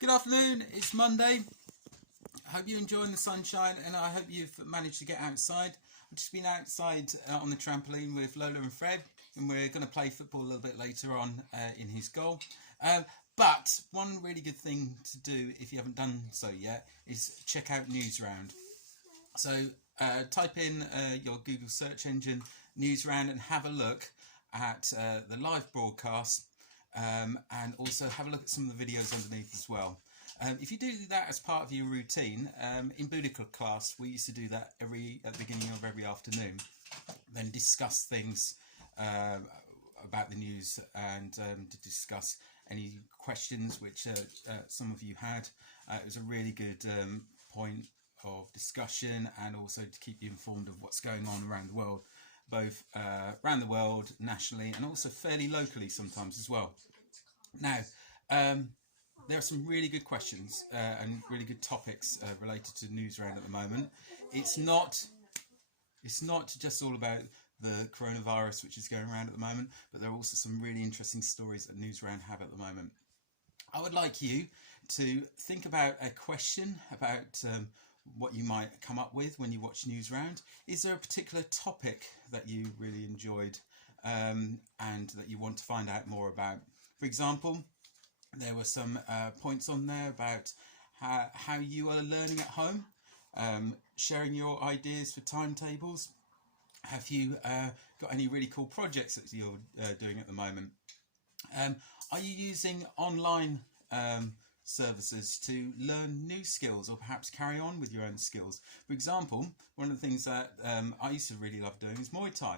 Good afternoon, it's Monday. I hope you're enjoying the sunshine and I hope you've managed to get outside. I've just been outside on the trampoline with Lola and Fred, and we're going to play football a little bit later on in his goal. But one really good thing to do if you haven't done so yet is check out Newsround. So type in your Google search engine Newsround and have a look at the live broadcast, and also have a look at some of the videos underneath as well. If you do that as part of your routine, in Boudica class we used to do that at the beginning of every afternoon, then discuss things about the news and to discuss any questions which some of you had. It was a really good point of discussion, and also to keep you informed of what's going on around the world, both around the world, nationally, and also fairly locally sometimes as well. Now, there are some really good questions and really good topics related to Newsround at the moment. It's not just all about the coronavirus which is going around at the moment, but there are also some really interesting stories that Newsround have at the moment. I would like you to think about a question about what you might come up with when you watch Newsround. Is there a particular topic that you really enjoyed and that you want to find out more about? For example, there were some points on there about how you are learning at home, sharing your ideas for timetables. Have you got any really cool projects that you're doing at the moment? Are you using online services to learn new skills, or perhaps carry on with your own skills? For example, one of the things that I used to really love doing is Muay Thai.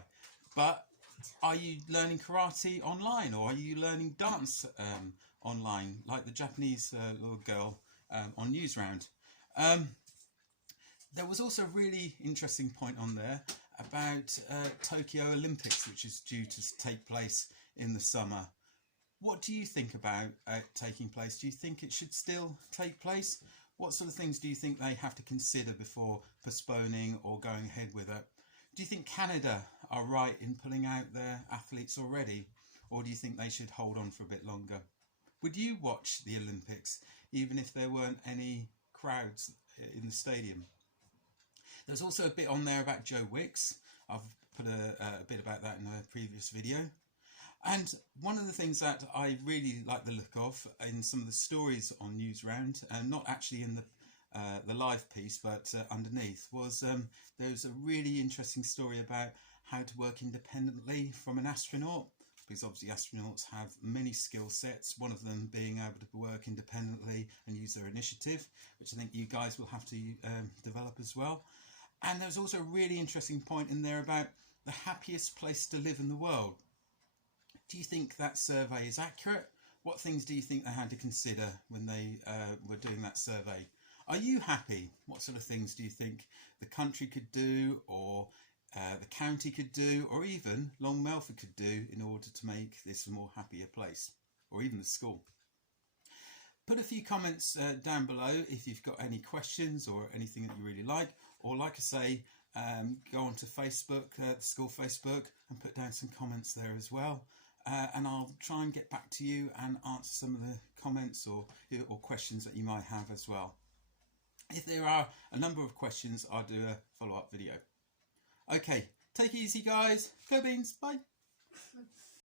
But are you learning karate online, or are you learning dance online, like the Japanese little girl on Newsround? There was also a really interesting point on there about Tokyo Olympics, which is due to take place in the summer. What do you think about taking place? Do you think it should still take place? What sort of things do you think they have to consider before postponing or going ahead with it? Do you think Canada are right in pulling out their athletes already, or do you think they should hold on for a bit longer? Would you watch the Olympics even if there weren't any crowds in the stadium? There's also a bit on there about Joe Wicks. I've put a bit about that in a previous video. And one of the things that I really like the look of in some of the stories on Newsround, and not actually in the live piece, but underneath, was there was a really interesting story about how to work independently from an astronaut, because obviously astronauts have many skill sets, one of them being able to work independently and use their initiative, which I think you guys will have to develop as well. And there's also a really interesting point in there about the happiest place to live in the world. Do you think that survey is accurate? What things do you think they had to consider when they were doing that survey? Are you happy? What sort of things do you think the country could do, or the county could do, or even Long Melford could do in order to make this a more happier place, or even the school? Put a few comments down below if you've got any questions or anything that you really like, or like I say, go onto Facebook, the school Facebook, and put down some comments there as well. And I'll try and get back to you and answer some of the comments or questions that you might have as well. If there are a number of questions, I'll do a follow-up video. Okay, take it easy guys. Go Beans, bye.